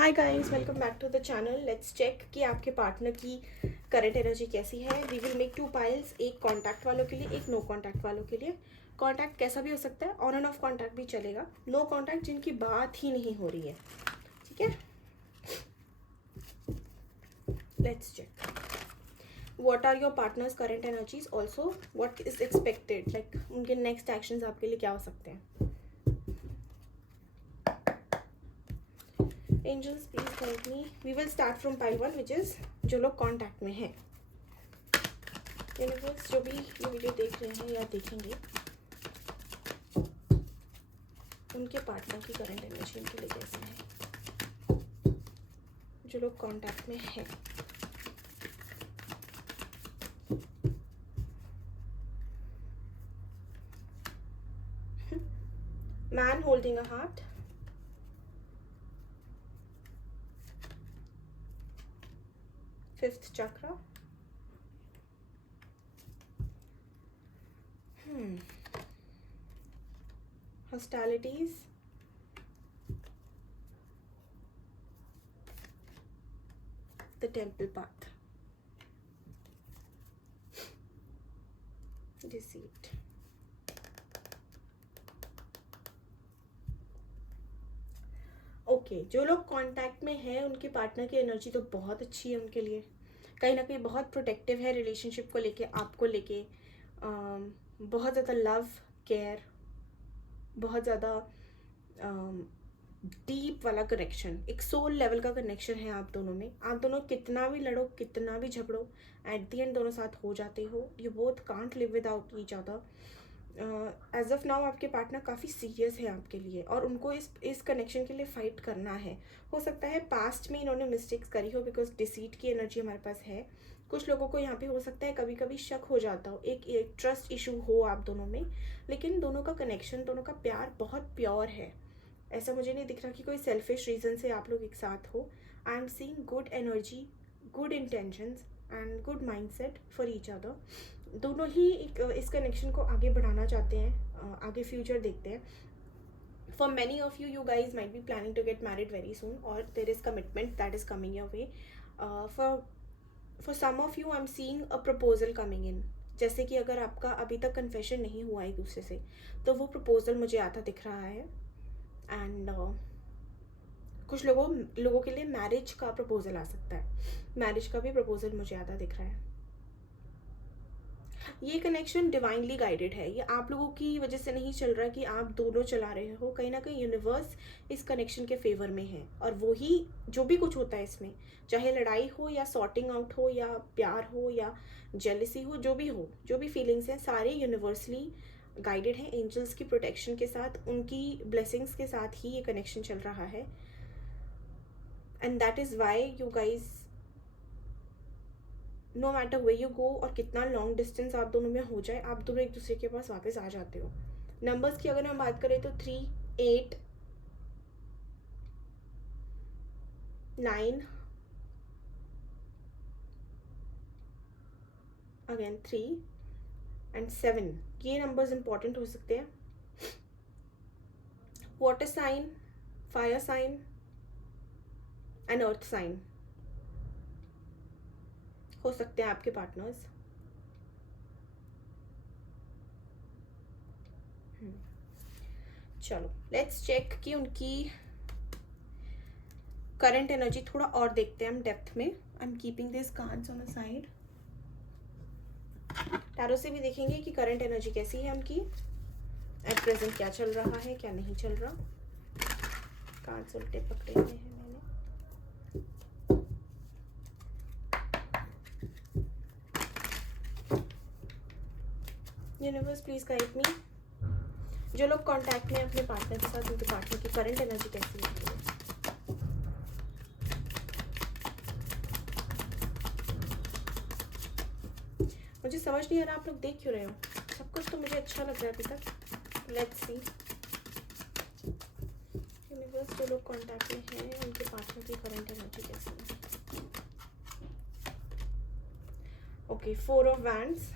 Hi guys, welcome back to the channel. Let's check कि आपके partner की current energy कैसी है। वी विल मेक 2 पाइल्स, एक कॉन्टैक्ट वालों के लिए, एक नो कॉन्टैक्ट वालों के लिए। कॉन्टैक्ट कैसा भी हो सकता है, ऑन एंड ऑफ कॉन्टैक्ट भी चलेगा। नो कॉन्टैक्ट जिनकी बात ही नहीं हो रही है, ठीक है। Let's check what are your partner's current energies, also what is expected, like उनके नेक्स्ट एक्शंस आपके लिए क्या हो सकते हैं। Angels please help me. We will start from pile 1, which is जो लोग कॉन्टैक्ट में हैं। यूनिवर्स जो भी ये वीडियो देख रहे हैं या देखेंगे, उनके पार्टनर की करंट एनर्जी उनके लिए कैसी है, जो लोग कांटेक्ट में हैं। Man holding a heart, fifth chakra, hostilities, the temple path, deceit. Okay, जो लोग कांटेक्ट में हैं उनके पार्टनर की एनर्जी तो बहुत अच्छी है उनके लिए। कहीं ना कहीं बहुत प्रोटेक्टिव है रिलेशनशिप को लेके, आपको लेके। बहुत ज़्यादा लव, केयर, बहुत ज़्यादा डीप वाला कनेक्शन, एक सोल लेवल का कनेक्शन है आप दोनों में। आप दोनों कितना भी लड़ो, कितना भी झगड़ो, एट द एंड दोनों साथ हो जाते हो। You both can't live without each other. As of now आपके पार्टनर काफ़ी सीरियस है आपके लिए, और उनको इस कनेक्शन के लिए फाइट करना है। हो सकता है पास्ट में इन्होंने मिस्टेक्स करी हो, बिकॉज डिसीट की एनर्जी हमारे पास है। कुछ लोगों को यहाँ पे हो सकता है कभी कभी शक हो जाता हो, एक ट्रस्ट इशू हो आप दोनों में। लेकिन दोनों का कनेक्शन, दोनों का प्यार बहुत प्योर है। ऐसा मुझे नहीं दिख रहा कि कोई सेल्फिश रीज़न से आप लोग एक साथ हो। आई am seeing good energy, good intentions and good mindset for each other. दोनों ही इस कनेक्शन को आगे बढ़ाना चाहते हैं, आगे फ्यूचर देखते हैं। For many of you, you guys might be planning to get married very soon, or there is commitment that is coming your way. For some of you, I'm seeing a proposal coming in. जैसे कि अगर आपका अभी तक confession नहीं हुआ एक दूसरे से, तो वो प्रपोजल मुझे आता दिख रहा है। एंड कुछ लोगों के लिए मैरिज का प्रपोजल आ सकता है। मैरिज का भी प्रपोजल मुझे आता दिख रहा है। ये कनेक्शन डिवाइनली गाइडेड है। ये आप लोगों की वजह से नहीं चल रहा कि आप दोनों चला रहे हो। कहीं ना कहीं यूनिवर्स इस कनेक्शन के फेवर में है, और वो ही जो भी कुछ होता है इसमें, चाहे लड़ाई हो या सॉर्टिंग आउट हो या प्यार हो या जेलसी हो, जो भी फीलिंग्स हैं, सारे यूनिवर्सली गाइडेड हैं। एंजल्स की प्रोटेक्शन के साथ, उनकी ब्लेसिंग्स के साथ ही ये कनेक्शन चल रहा है। And that is why you guys, no matter way you go, और कितना लॉन्ग डिस्टेंस आप दोनों में हो जाए, आप दोनों एक दूसरे के पास वापस आ जाते हो। नंबर्स की अगर हम बात करें तो 3, 8, 9, अगेन 3 एंड 7, ये नंबर्स इंपॉर्टेंट हो सकते हैं। Water sign, fire sign and earth sign हो सकते हैं आपके पार्टनर्स। चलो लेट्स चेक कि उनकी करंट एनर्जी थोड़ा और देखते हैं हम डेप्थ में। I am keeping this cards on a side. Tarot से भी देखेंगे कि करंट एनर्जी कैसी है उनकी, एट प्रेजेंट क्या चल रहा है, क्या नहीं चल रहा। कार्ड्स उल्टे पकड़े हुए हैं मैंने। यूनिवर्स प्लीज गाइड मी। जो लोग कांटेक्ट में अपने पार्टनर के साथ, उनके पार्टनर की करंट एनर्जी कैसी है। मुझे समझ नहीं आ रहा आप लोग देख क्यों रहे हो। सब कुछ तो मुझे अच्छा लग रहा है अभी तक। लेट्स सी यूनिवर्स, जो लोग कांटेक्ट में हैं उनके पार्टनर की करंट एनर्जी कैसी है। Okay, 4 of wands,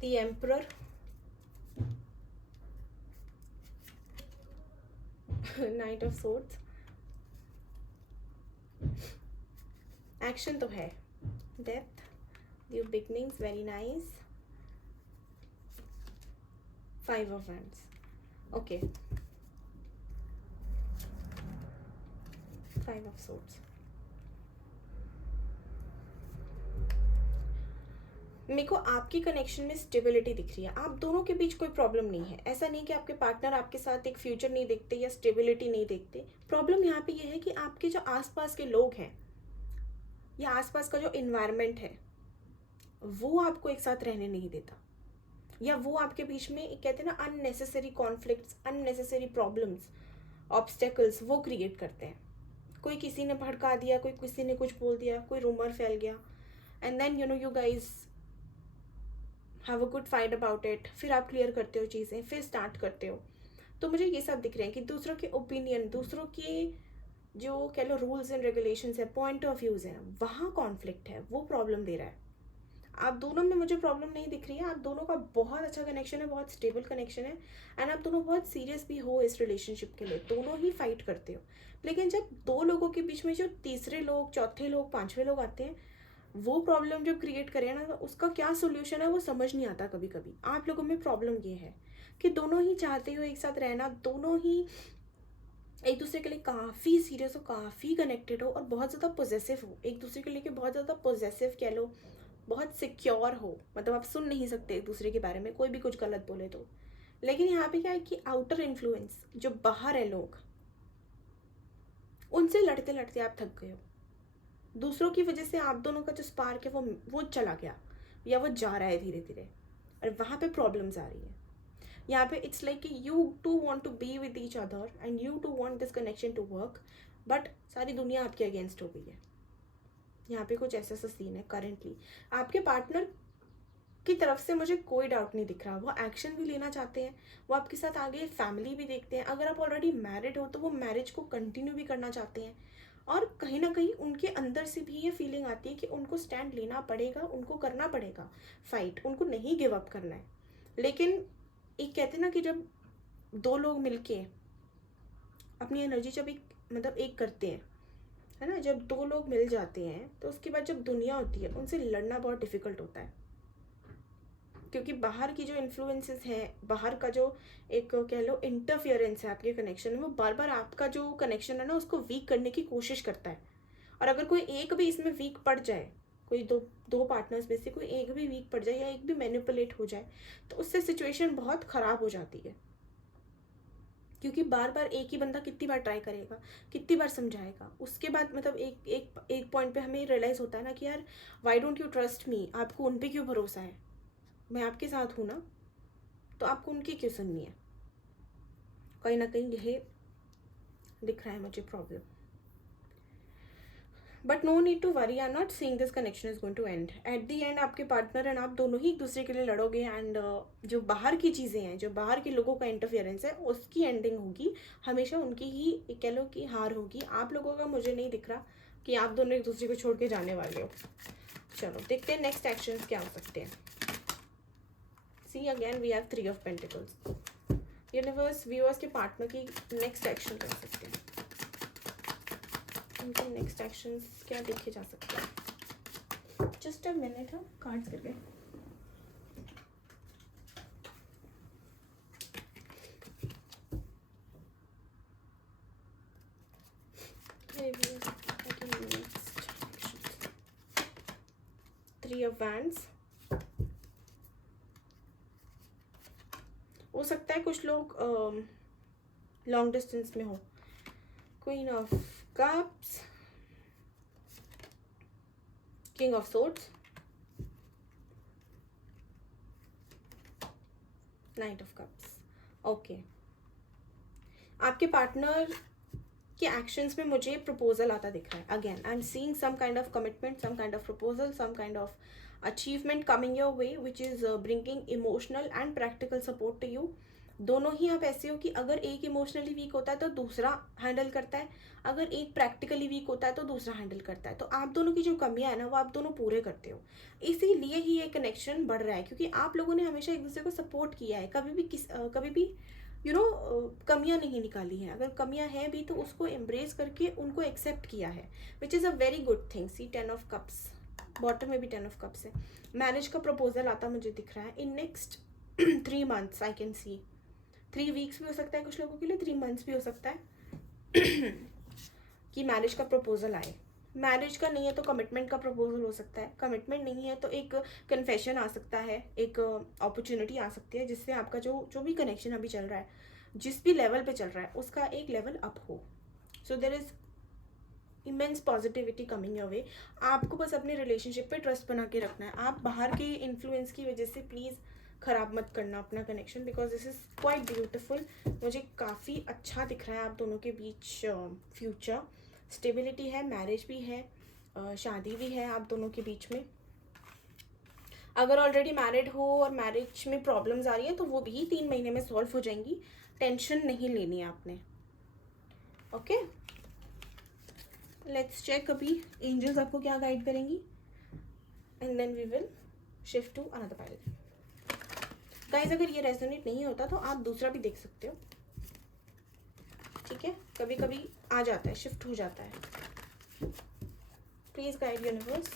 the emperor, night of swords, action तो है, death, new beginnings, very nice, 5 of wands, okay, 5 of swords. मेरे को आपकी कनेक्शन में स्टेबिलिटी दिख रही है, आप दोनों के बीच कोई प्रॉब्लम नहीं है। ऐसा नहीं कि आपके पार्टनर आपके साथ एक फ्यूचर नहीं देखते या स्टेबिलिटी नहीं देखते। प्रॉब्लम यहाँ पे ये है कि आपके जो आसपास के लोग हैं या आसपास का जो इन्वायरमेंट है वो आपको एक साथ रहने नहीं देता, या वो आपके बीच में कहते हैं ना unnecessary conflicts, unnecessary problems, obstacles वो क्रिएट करते हैं। कोई किसी ने भड़का दिया, कोई किसी ने कुछ बोल दिया, कोई रूमर फैल गया, and then you guys have a good fight about it, फिर आप क्लियर करते हो चीज़ें, फिर स्टार्ट करते हो। तो मुझे ये सब दिख रहे हैं कि दूसरों के ओपिनियन, दूसरों के जो कह लो रूल्स एंड रेगुलेशंस है, पॉइंट ऑफ व्यूज़ हैं, वहाँ कॉन्फ्लिक्ट है, वो प्रॉब्लम दे रहा है। आप दोनों में मुझे प्रॉब्लम नहीं दिख रही है, आप दोनों का बहुत अच्छा कनेक्शन है, बहुत स्टेबल कनेक्शन है, एंड आप दोनों बहुत सीरियस भी हो इस रिलेशनशिप के लिए, दोनों ही फाइट करते हो। लेकिन जब दो लोगों के बीच में जो तीसरे लोग, चौथे लोग, पांचवें लोग आते हैं, वो प्रॉब्लम जब क्रिएट करें ना, तो उसका क्या सोल्यूशन है वो समझ नहीं आता। कभी कभी आप लोगों में प्रॉब्लम ये है कि दोनों ही चाहते हो एक साथ रहना, दोनों ही एक दूसरे के लिए काफ़ी सीरियस हो, काफ़ी कनेक्टेड हो, और बहुत ज़्यादा पोजेसिव हो, एक दूसरे के लिए बहुत ज़्यादा पोजेसिव कह लो, बहुत सिक्योर हो, मतलब आप सुन नहीं सकते एक दूसरे के बारे में, कोई भी कुछ गलत बोले तो। लेकिन यहाँ पे क्या है कि आउटर इन्फ्लुएंस, जो बाहर है लोग, उनसे लड़ते लड़ते आप थक गए हो, दूसरों की वजह से आप दोनों का जो स्पार्क है वो चला गया, या वो जा रहा है धीरे धीरे, और वहाँ पे प्रॉब्लम्स आ रही है। यहाँ पे इट्स लाइक कि you two want to be with each other and you two want this connection to work, but सारी दुनिया आपके अगेंस्ट हो गई है। यहाँ पे कुछ ऐसा सा सीन है करेंटली। आपके पार्टनर की तरफ से मुझे कोई डाउट नहीं दिख रहा, वो एक्शन भी लेना चाहते हैं, वो आपके साथ आगे फैमिली भी देखते हैं, अगर आप ऑलरेडी मैरिड हो तो वो मैरिज को कंटिन्यू भी करना चाहते हैं, और कहीं ना कहीं उनके अंदर से भी ये फीलिंग आती है कि उनको स्टैंड लेना पड़ेगा, उनको करना पड़ेगा फाइट, उनको नहीं गिव अप करना है। लेकिन एक कहते हैं ना कि जब दो लोग मिलके अपनी एनर्जी जब एक मतलब एक करते हैं, है ना, जब दो लोग मिल जाते हैं तो उसके बाद जब दुनिया होती है उनसे लड़ना बहुत डिफिकल्ट होता है, क्योंकि बाहर की जो इन्फ्लुएंसेस हैं, बाहर का जो एक कह लो इंटरफियरेंस है आपके कनेक्शन में, वो बार बार आपका जो कनेक्शन है ना उसको वीक करने की कोशिश करता है। और अगर कोई एक भी इसमें वीक पड़ जाए, कोई दो पार्टनर्स में से कोई एक भी वीक पड़ जाए या एक भी मैनिपुलेट हो जाए, तो उससे सिचुएशन बहुत ख़राब हो जाती है। क्योंकि बार बार एक ही बंदा कितनी बार ट्राई करेगा, कितनी बार समझाएगा, उसके बाद मतलब एक पॉइंट पे हमें रियलाइज़ होता है ना कि यार why don't you trust me, आपको उन पे क्यों भरोसा है, मैं आपके साथ हूँ ना, तो आपको उनकी क्यों सुननी है। कहीं ना कहीं यही दिख रहा है मुझे problem. But no need to worry, I am not seeing this connection is going to end. At the end आपके पार्टनर एंड आप दोनों ही एक दूसरे के लिए लड़ोगे, एंड जो बाहर की चीज़ें हैं, जो बाहर के लोगों का इंटरफेरेंस है, उसकी एंडिंग होगी, हमेशा उनकी ही कह लो कि हार होगी। आप लोगों का मुझे नहीं दिख रहा कि आप दोनों एक दूसरे को छोड़ के जाने वाले हो। चलो देखते हैं नेक्स्ट एक्शंस क्या हो सकते हैं। See again we have 3 of pentacles. Universe viewers के पार्टनर की नेक्स्ट एक्शन कर सकते हैं, उनके नेक्स्ट एक्शंस क्या देखे जा सकते हैं। जस्ट अ मिनट, हम कार्ड्स करके नेक्स्ट 3 ऑफ वैंड्स। हो सकता है कुछ लोग लॉन्ग डिस्टेंस में हो। Queen of cups, king of swords, knight of cups. Okay, आपके पार्टनर के एक्शंस में मुझे प्रपोजल आता दिख रहा है। Again I am seeing some kind of commitment, some kind of proposal, some kind of achievement coming your way which is bringing emotional and practical support to you. दोनों ही आप ऐसे हो कि अगर एक इमोशनली वीक होता है तो दूसरा हैंडल करता है, अगर एक प्रैक्टिकली वीक होता है तो दूसरा हैंडल करता है। तो आप दोनों की जो कमियां है ना वो आप दोनों पूरे करते हो, इसीलिए ही ये कनेक्शन बढ़ रहा है, क्योंकि आप लोगों ने हमेशा एक दूसरे को सपोर्ट किया है। कभी भी कमियां नहीं निकाली हैं. अगर कमियां हैं भी तो उसको एम्ब्रेस करके उनको एक्सेप्ट किया है, which is a very good thing. See 10 of cups, bottom में भी 10 of cups है. मैरिज का प्रपोजल आता मुझे दिख रहा है in next 3 months. I can see 3 weeks भी हो सकता है कुछ लोगों के लिए, 3 months भी हो सकता है कि मैरिज का प्रपोजल आए. मैरिज का नहीं है तो कमिटमेंट का प्रपोजल हो सकता है. कमिटमेंट नहीं है तो एक कन्फेशन आ सकता है, एक अपॉर्चुनिटी आ सकती है जिससे आपका जो भी कनेक्शन अभी चल रहा है, जिस भी लेवल पे चल रहा है, उसका एक लेवल अप हो. So there is immense positivity coming your way. आपको बस अपने रिलेशनशिप पे ट्रस्ट बना के रखना है. आप बाहर के इन्फ्लुएंस की वजह से प्लीज़ ख़राब मत करना अपना connection, because this is quite beautiful. मुझे काफ़ी अच्छा दिख रहा है आप दोनों के बीच फ्यूचर. स्टेबिलिटी है, मैरिज भी है, शादी भी है आप दोनों के बीच में. अगर ऑलरेडी मैरिड हो और मैरिज में प्रॉब्लम्स आ रही है तो वो भी 3 महीने में सॉल्व हो जाएंगी. टेंशन नहीं लेनी है आपने. ओके, लेट्स चेक अभी एंजल्स आपको क्या गाइड करेंगी, and then we will shift to another pile. Guys, अगर ये रेजोनेट नहीं होता तो आप दूसरा भी देख सकते हो. ठीक है, कभी कभी आ जाता है, शिफ्ट हो जाता है. Please guide universe.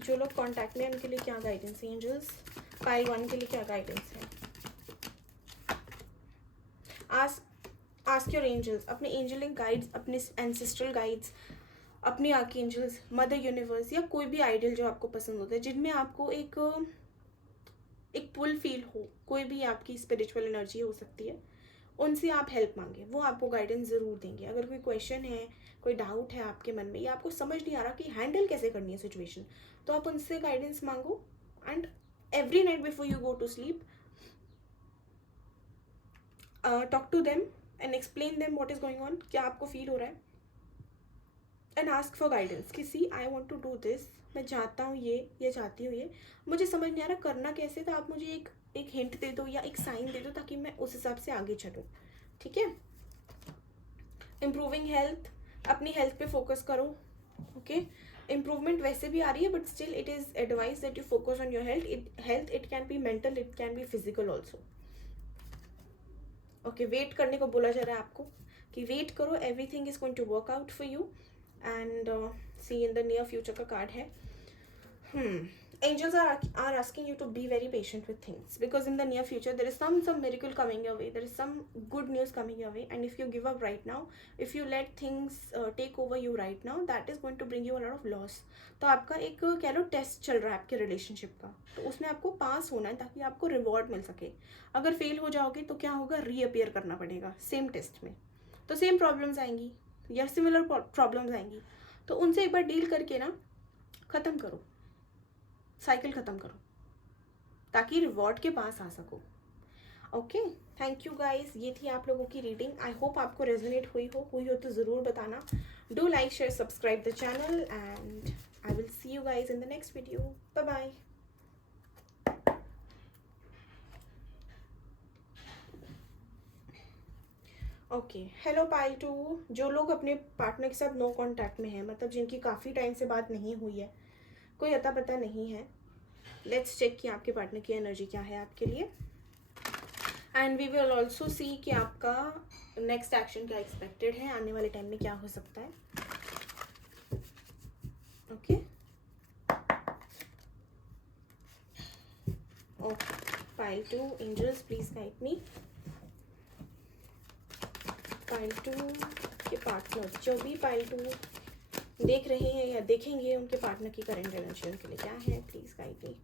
जो लोग कांटेक्ट में, उनके लिए क्या गाइडेंस है एंजल्स. पाइल 1 के लिए क्या गाइडेंस है. आस्क योर एंजल्स, अपने एंजलिंग गाइड्स, अपने एंसेस्ट्रल गाइड्स, अपने आर्कएंजल्स, मदर यूनिवर्स, या कोई भी आइडल जो आपको पसंद होता है, जिनमें आपको एक पुल फील हो. कोई भी आपकी स्पिरिचुअल एनर्जी हो सकती है, उनसे आप हेल्प मांगे, वो आपको गाइडेंस ज़रूर देंगे. अगर कोई क्वेश्चन है, कोई डाउट है आपके मन में, या आपको समझ नहीं आ रहा कि हैंडल कैसे करनी है सिचुएशन, तो आप उनसे गाइडेंस मांगो. And every night before you go to sleep, talk to them and explain them what is going on, क्या आपको फील हो रहा है. एंड आस्क फॉर गाइडेंस कि see I want to do this, मैं चाहता हूँ ये चाहती हूँ ये, मुझे समझ नहीं आ रहा करना कैसे, तो आप मुझे एक हिंट दे दो या एक साइन दे दो ताकि मैं उस हिसाब से आगे चलूँ. ठीक है. इम्प्रूविंग हेल्थ, अपनी हेल्थ पे फोकस करो. ओके, इम्प्रूवमेंट वैसे भी आ रही है, but still it is advice that you focus on your health. It can be mental, it can be physical also. Okay, wait करने को बोला जा रहा है आपको कि वेट करो, everything is going to work out for you. And see in the near future का कार्ड है. Angels are asking you to be very patient with things, because in the near future there is some miracle coming your way, there is some good news coming your way, and if you give up right now, if you let things take over you right now, that is going to bring you a lot of loss. तो आपका एक कह लो test चल रहा है आपके relationship का, तो उसमें आपको पास होना है ताकि आपको रिवॉर्ड मिल सके. अगर फेल हो जाओगे तो क्या होगा, रीअपियर करना पड़ेगा सेम टेस्ट में, तो सेम प्रॉब्लम्स आएंगी या सिमिलर प्रॉब्लम्स आएंगी. तो उनसे एक बार डील करके ना ख़त्म करो, साइकिल ख़त्म करो, ताकि रिवॉर्ड के पास आ सको. Okay, thank you guys. ये थी आप लोगों की रीडिंग. आई होप आपको रेजोनेट हुई हो तो ज़रूर बताना. Do like, share, subscribe the channel, and I will see you guys in the next video. Bye bye. Okay, hello pile 2. जो लोग अपने पार्टनर के साथ नो कॉन्टैक्ट में हैं, मतलब जिनकी काफ़ी टाइम से बात नहीं हुई है, कोई अता पता नहीं है, लेट्स चेक कि आपके पार्टनर की एनर्जी क्या है आपके लिए. And we will also see कि आपका नेक्स्ट एक्शन क्या एक्सपेक्टेड है, आने वाले टाइम में क्या हो सकता है. Okay, okay. Pile 2 angels please guide me. Pile 2 के पार्टनर, जो भी पाइल 2 देख रहे हैं या देखेंगे, उनके पार्टनर की करंट एनर्जी उनके लिए क्या है, प्लीज गाइड मी.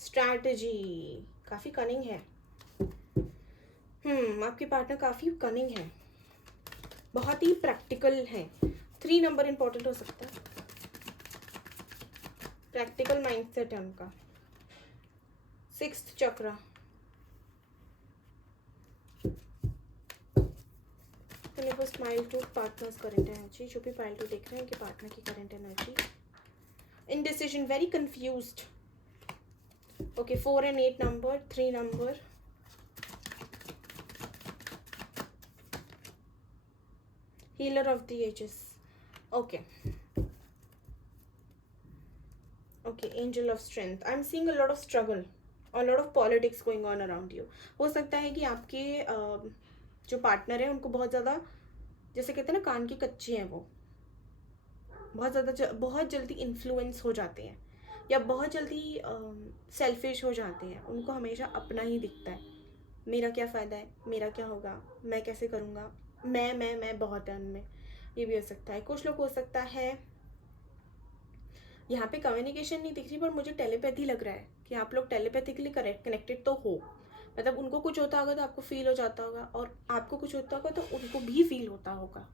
स्ट्रैटेजी, काफ़ी कनिंग है. आपके पार्टनर काफ़ी कनिंग है, बहुत ही प्रैक्टिकल है. 3 नंबर इंपॉर्टेंट हो सकता है. प्रैक्टिकल माइंडसेट है उनका. 6th चक्र. पाइल 2 पार्टनर्स करंट एनर्जी, जो भी पाइल 2 देख रहे हैं उनके पार्टनर की current energy. Indecision, very confused. Okay, 4 and 8 number, 3 number. Healer of the ages. Okay. Okay, angel of strength, I am seeing a lot of struggle और lot of politics going on around you. हो सकता है कि आपके जो partner है उनको बहुत ज़्यादा, जैसे कहते हैं ना, कान की कच्ची हैं वो, बहुत जल्दी इन्फ्लुएंस हो जाते हैं, या बहुत जल्दी सेल्फिश हो जाते हैं. उनको हमेशा अपना ही दिखता है, मेरा क्या फ़ायदा है, मेरा क्या होगा, मैं कैसे करूँगा, मैं बहुत है उनमें. ये भी हो सकता है. कुछ लोग हो सकता है, यहाँ पे कम्युनिकेशन नहीं दिख रही, पर मुझे टेलीपैथी लग रहा है कि आप लोग टेलीपैथिकली कनेक्टेड तो हो. मतलब उनको कुछ होता होगा तो आपको फील हो जाता होगा, और आपको कुछ होता होगा तो उनको भी फील होता होगा.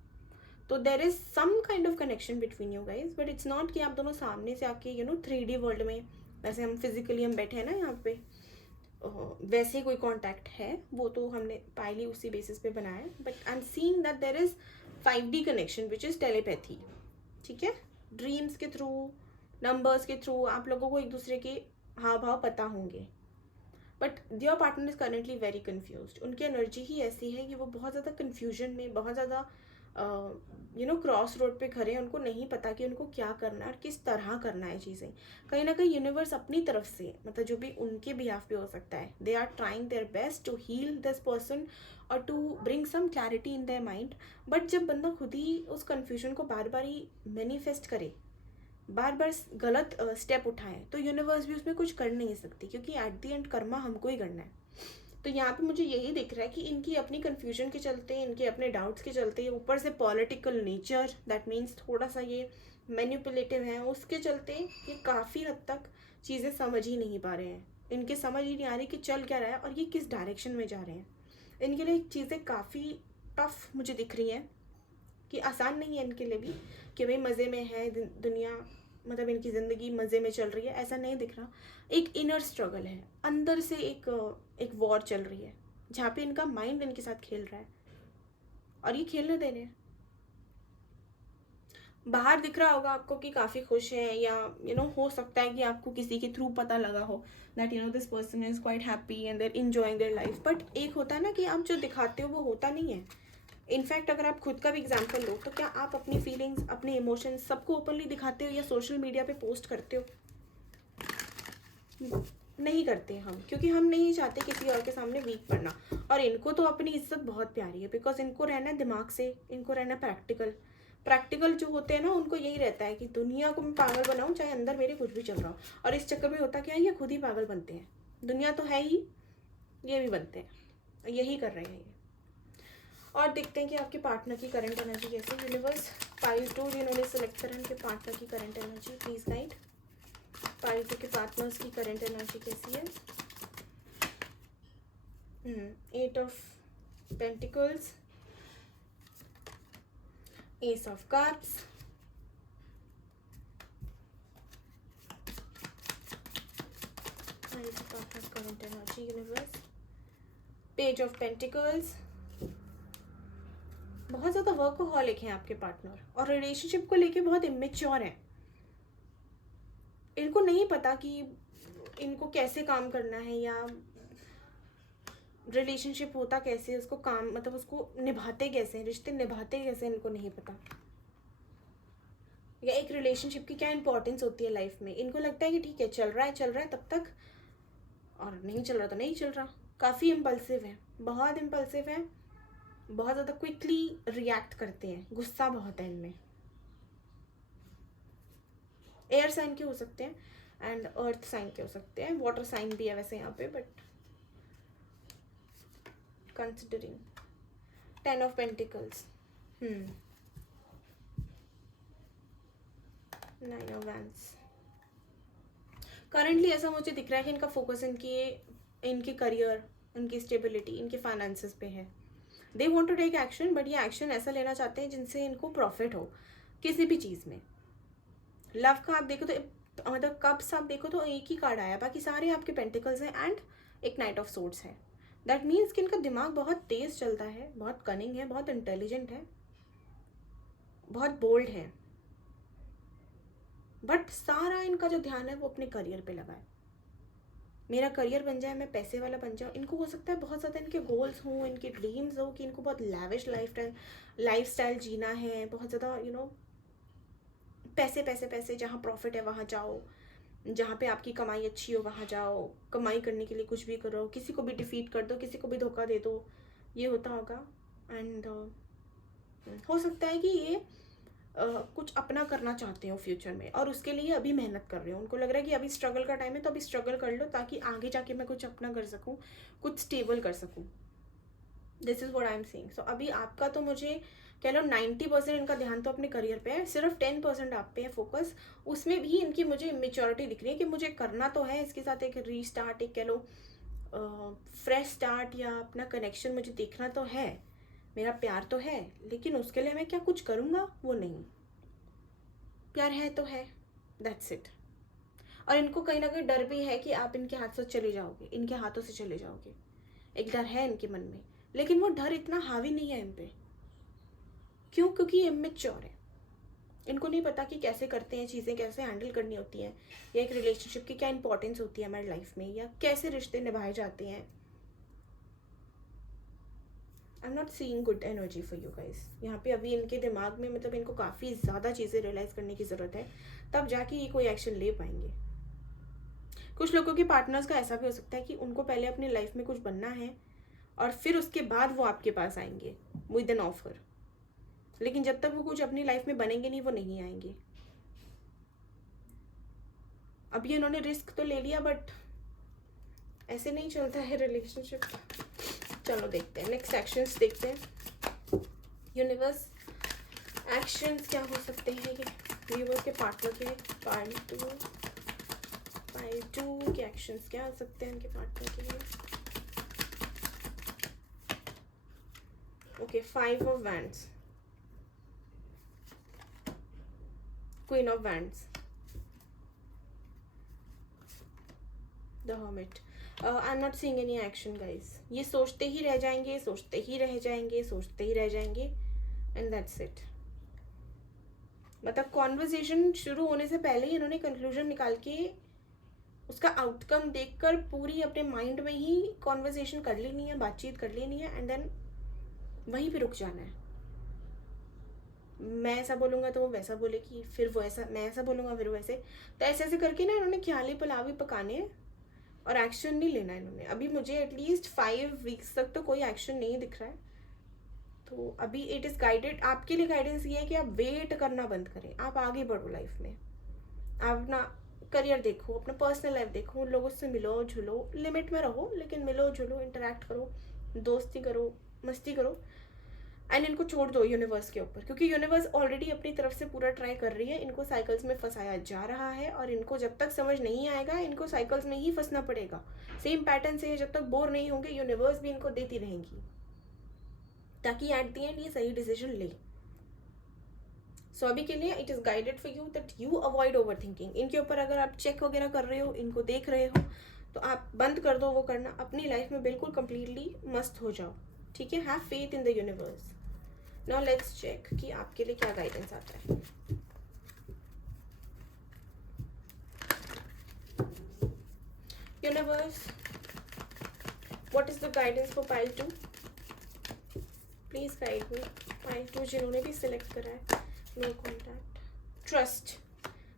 तो there is some kind of connection between you guys, but it's not कि आप दोनों सामने से आके 3D वर्ल्ड में, वैसे हम फिजिकली हम बैठे हैं ना यहाँ पे, वैसे कोई कांटेक्ट है, वो तो हमने पायली उसी बेसिस पे बनाया है. But I am seeing that there is 5D connection which is telepathy. ठीक है, ड्रीम्स के थ्रू, नंबर्स के थ्रू आप लोगों को एक दूसरे के हाव भाव पता होंगे. But your partner is currently very confuse. उनकी एनर्जी ही ऐसी है कि वो बहुत ज़्यादा कन्फ्यूजन में, बहुत ज़्यादा क्रॉस रोड पे खड़े हैं. उनको नहीं पता कि उनको क्या करना है और किस तरह करना है चीज़ें. कहीं ना कहीं यूनिवर्स अपनी तरफ से, मतलब जो भी उनके बिहाफ पे हो सकता है, they are trying their best to heal this person और to bring some clarity in their mind. But जब बंदा खुद ही उस कन्फ्यूजन को बार बार ही मैनिफेस्ट करे, बार बार गलत स्टेप उठाएं, तो यूनिवर्स भी उसमें कुछ कर नहीं सकती, क्योंकि एट द एंड कर्मा हमको ही करना है. तो यहाँ पे मुझे यही दिख रहा है कि इनकी अपनी कन्फ्यूजन के चलते, इनके अपने डाउट्स के चलते, ऊपर से पॉलिटिकल नेचर, दैट मीन्स थोड़ा सा ये मैनिपुलेटिव है, उसके चलते ये काफ़ी हद तक चीज़ें समझ ही नहीं पा रहे हैं. इनके समझ ही नहीं आ रही कि चल क्या रहा है और ये किस डायरेक्शन में जा रहे हैं. इनके लिए चीज़ें काफ़ी टफ मुझे दिख रही हैं, कि आसान नहीं है इनके लिए भी कि भाई मज़े में है दुनिया, मतलब इनकी ज़िंदगी मज़े में चल रही है, ऐसा नहीं दिख रहा. एक इनर स्ट्रगल है, अंदर से एक वॉर चल रही है, जहाँ पे इनका माइंड इनके साथ खेल रहा है और ये खेलने दे रहे हैं. बाहर दिख रहा होगा आपको कि काफ़ी खुश है, या हो सकता है कि आपको किसी के थ्रू पता लगा हो that this person is quite happy and there enjoying their life. But एक होता है ना कि आप जो दिखाते हो वो होता नहीं है. इनफैक्ट अगर आप खुद का भी एग्जाम्पल लो, तो क्या आप अपनी फीलिंग्स, अपने इमोशंस सबको ओपनली दिखाते हो या सोशल मीडिया पे पोस्ट करते हो? नहीं करते हम, क्योंकि हम नहीं चाहते किसी और के सामने वीक पड़ना. और इनको तो अपनी इज्जत बहुत प्यारी है, बिकॉज इनको रहना है दिमाग से, इनको रहना प्रैक्टिकल जो होते हैं ना, उनको यही रहता है कि दुनिया को मैं पागल बनाऊं, चाहे अंदर मेरे कुछ भी चल रहा हो. और इस चक्कर में होता क्या है, ये खुद ही पागल बनते हैं. दुनिया तो है ही, ये भी बनते हैं, यही कर रहे हैं ये. और देखते हैं कि आपके पार्टनर की करंट एनर्जी कैसी है. यूनिवर्स, पाइल 2 जिन्होंने सेलेक्ट करा, उनके पार्टनर की current energy please guide. Pile 2 के पार्टनर्स की करंट एनर्जी कैसी है? 8 of pentacles, S of cups, partner current energy universe, page of pentacles. बहुत ज़्यादा वर्कहॉलिक हैं आपके पार्टनर, और रिलेशनशिप को लेके बहुत इमेच्योर हैं. इनको नहीं पता कि इनको कैसे काम करना है, या रिलेशनशिप होता कैसे, उसको काम, मतलब उसको निभाते कैसे, रिश्ते निभाते कैसे, इनको नहीं पता. या एक रिलेशनशिप की क्या इंपॉर्टेंस होती है लाइफ में. इनको लगता है कि ठीक है, चल रहा है तब तक, और नहीं चल रहा तो नहीं चल रहा. काफ़ी इम्पल्सिव है, बहुत इम्पल्सिव है, बहुत ज़्यादा क्विकली रिएक्ट करते हैं, गुस्सा बहुत है इनमें. एयर साइन के हो सकते हैं एंड अर्थ साइन के हो सकते हैं, वाटर साइन भी है वैसे यहाँ पे, but considering 10 of pentacles, 9 of wands. Currently ऐसा मुझे दिख रहा है कि इनका फोकस इनके करियर, इनकी स्टेबिलिटी, इनके फाइनेंसेस पे है. They want to take action, but ये एक्शन ऐसा लेना चाहते हैं जिनसे इनको प्रॉफिट हो किसी भी चीज़ में. लव का आप देखो तो, मतलब कप्स आप देखो तो एक ही कार्ड आया, बाकी सारे आपके पेंटिकल्स हैं एंड एक नाइट ऑफ सोर्ड्स है. दैट मीन्स कि इनका दिमाग बहुत तेज चलता है, बहुत कनिंग है, बहुत इंटेलिजेंट है, बहुत बोल्ड है. बट सारा इनका जो ध्यान है वो अपने करियर पे लगा है. मेरा करियर बन जाए, मैं पैसे वाला बन जाऊँ. इनको हो सकता है बहुत ज़्यादा इनके गोल्स हों, इनके ड्रीम्स हो कि इनको बहुत लैविश लाइफ स्टाइल जीना है, बहुत ज़्यादा पैसे पैसे पैसे, जहाँ प्रॉफिट है वहाँ जाओ. जहाँ पे आपकी कमाई अच्छी हो वहाँ जाओ, कमाई करने के लिए कुछ भी करो, किसी को भी डिफीट कर दो, किसी को भी धोखा दे दो, ये होता होगा। एंड हो सकता है कि ये कुछ अपना करना चाहते हो फ्यूचर में, और उसके लिए अभी मेहनत कर रहे हो। उनको लग रहा है कि अभी स्ट्रगल का टाइम है, तो अभी स्ट्रगल कर लो ताकि आगे जाके मैं कुछ अपना कर सकूँ, कुछ स्टेबल कर सकूँ। This is what I am saying. So अभी आपका तो मुझे कह लो 90% इनका ध्यान तो अपने करियर पे है, सिर्फ 10% आप पे है फोकस। उसमें भी इनकी मुझे इमेच्योरिटी दिख रही है कि मुझे करना तो है इसके साथ एक रीस्टार्ट, एक कह लो फ्रेश स्टार्ट, या अपना कनेक्शन मुझे देखना तो है, मेरा प्यार तो है, लेकिन उसके लिए मैं क्या कुछ करूँगा वो नहीं। प्यार है तो है, दैट्स इट। और इनको कहीं ना कहीं डर भी है कि आप इनके हाथ से चले जाओगे, इनके हाथों से चले जाओगे, एक डर है इनके मन में। लेकिन वो डर इतना हावी नहीं है इन पे। क्यों? क्योंकि ये इमेच्योर है। इनको नहीं पता कि कैसे करते हैं चीज़ें, कैसे हैंडल करनी होती हैं, या एक रिलेशनशिप की क्या इंपॉर्टेंस होती है हमारी लाइफ में, या कैसे रिश्ते निभाए जाते हैं। आई am not seeing good energy for you guys यहाँ पे। अभी इनके दिमाग में मतलब इनको काफ़ी ज़्यादा चीज़ें रियलाइज़ करने की ज़रूरत है, तब जाके ये कोई एक्शन ले पाएंगे। कुछ लोगों के पार्टनर्स का ऐसा भी हो सकता है कि उनको पहले अपनी लाइफ में कुछ बनना है, और फिर उसके बाद वो आपके पास आएंगे विद एन ऑफर। लेकिन जब तक वो कुछ अपनी लाइफ में बनेंगे नहीं, वो नहीं आएंगे। अभी इन्होंने रिस्क तो ले लिया, बट ऐसे नहीं चलता है रिलेशनशिप। चलो देखते हैं नेक्स्ट एक्शंस, देखते हैं यूनिवर्स एक्शंस क्या हो सकते हैं ये यूनिवर्स के पार्टनर के। पार्ट टू के एक्शंस क्या हो सकते हैं इनके पार्टनर के लिए। Okay, 5 of wands, queen of wands, the hermit. I am not seeing any action guys. ये सोचते ही रह जाएंगे, सोचते ही रह जाएंगे, सोचते ही रह जाएंगे, एंड दैट्स इट। मतलब कॉन्वर्जेशन शुरू होने से पहले ही इन्होंने कंक्लूजन निकाल के उसका आउटकम देखकर पूरी अपने माइंड में ही कॉन्वर्जेशन कर लेनी है, बातचीत कर लेनी है, एंड देन वहीं पे रुक जाना है। मैं ऐसा बोलूँगा तो वो वैसा बोलेगी, फिर वो ऐसा, मैं ऐसा बोलूँगा फिर वो ऐसे। तो ऐसे ऐसे करके ना इन्होंने ख्याली पुलाव ही पकाने हैं, और एक्शन नहीं लेना इन्होंने। अभी मुझे एटलीस्ट 5 वीक्स तक तो कोई एक्शन नहीं दिख रहा है। तो अभी इट इज़ गाइडेड, आपके लिए गाइडेंस ये है कि आप वेट करना बंद करें, आप आगे बढ़ो लाइफ में। आप अपना करियर देखो, अपना पर्सनल लाइफ देखो, लोगों से मिलो जुलो, लिमिट में रहो, लेकिन मिलो जुलो, इंटरेक्ट करो, दोस्ती करो, मस्ती करो, एंड इनको छोड़ दो यूनिवर्स के ऊपर। क्योंकि यूनिवर्स ऑलरेडी अपनी तरफ से पूरा ट्राई कर रही है, इनको साइकिल्स में फंसाया जा रहा है, और इनको जब तक समझ नहीं आएगा इनको साइकिल्स में ही फंसना पड़ेगा। सेम पैटर्न से जब तक बोर नहीं होंगे, यूनिवर्स भी इनको देती रहेंगी, ताकि एट द एंड ये सही डिसीजन ले। सो अभी के लिए it is guided for you that you avoid over thinking. इनके ऊपर अगर आप चेक वगैरह कर रहे हो, इनको देख रहे हो, तो आप बंद कर दो वो करना, अपनी लाइफ में बिल्कुल कंप्लीटली मस्त हो जाओ, ठीक है। Have faith in the universe. Now let's check कि आपके लिए क्या गाइडेंस आता है। Universe, what is the guidance for pile 2? Please guide me. Pile 2 जिन्होंने भी सिलेक्ट करा है, no contact, trust.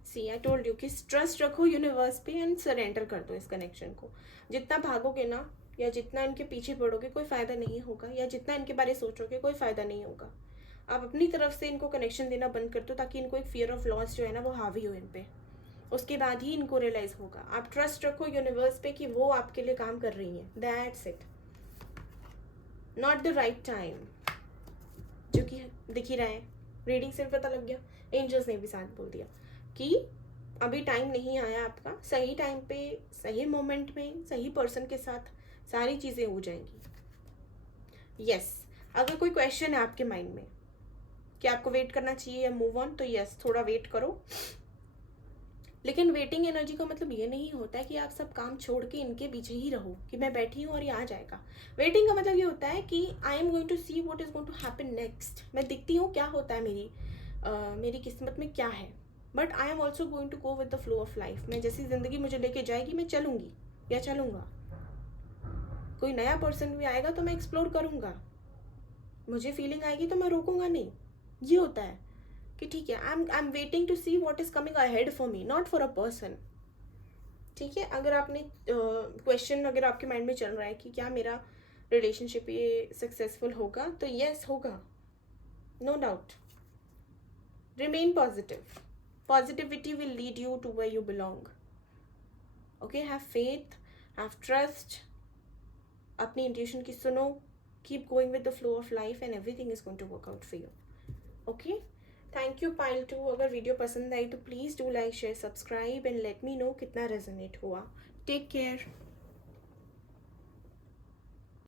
See I told you कि ट्रस्ट रखो यूनिवर्स पे, एंड सरेंडर कर दो इस कनेक्शन को। जितना भागोगे ना, या जितना इनके पीछे पड़ोगे, कोई फ़ायदा नहीं होगा, या जितना इनके बारे में सोचोगे, कोई फ़ायदा नहीं होगा। आप अपनी तरफ से इनको कनेक्शन देना बंद कर दो, ताकि इनको एक फियर ऑफ लॉस जो है ना वो हावी हो इन पे। उसके बाद ही इनको रियलाइज़ होगा। आप ट्रस्ट रखो यूनिवर्स पे कि वो आपके लिए काम कर रही हैं, that's it. Not the right time, जो कि दिख ही रहा है, रीडिंग से पता लग गया, एंजल्स ने भी साथ बोल दिया कि अभी टाइम नहीं आया आपका। सही टाइम पे, सही मोमेंट में, सही पर्सन के साथ सारी चीज़ें हो जाएंगी। यस, अगर कोई क्वेश्चन है आपके माइंड में कि आपको वेट करना चाहिए या मूव ऑन, तो यस, थोड़ा वेट करो। लेकिन वेटिंग एनर्जी का मतलब ये नहीं होता है कि आप सब काम छोड़ के इनके पीछे ही रहो कि मैं बैठी हूँ और ये आ जाएगा। वेटिंग का मतलब ये होता है कि I am going to see what is going to happen next. मैं दिखती हूँ क्या होता है, मेरी किस्मत में क्या है, but I am also going to go with the flow of life. मैं जैसी ज़िंदगी मुझे लेके जाएगी मैं चलूँगी या चलूँगा। कोई नया पर्सन भी आएगा तो मैं एक्सप्लोर करूँगा, मुझे फीलिंग आएगी तो मैं रोकूंगा नहीं। ये होता है कि ठीक है, I am waiting to see what is coming ahead for me, not for a person. ठीक है, अगर आपने क्वेश्चन अगर आपके माइंड में चल रहा है कि क्या मेरा रिलेशनशिप ये सक्सेसफुल होगा, तो यस होगा, no doubt. Remain positive. Positivity will lead you to where you belong. Okay, have faith, have trust. अपनी इंट्यूशन की सुनो. Keep going with the flow of life and everything is going to work out for you. Okay. Thank you pile 2. अगर video पसंद आई तो please do like share subscribe and let me know कितना resonate हुआ. Take care.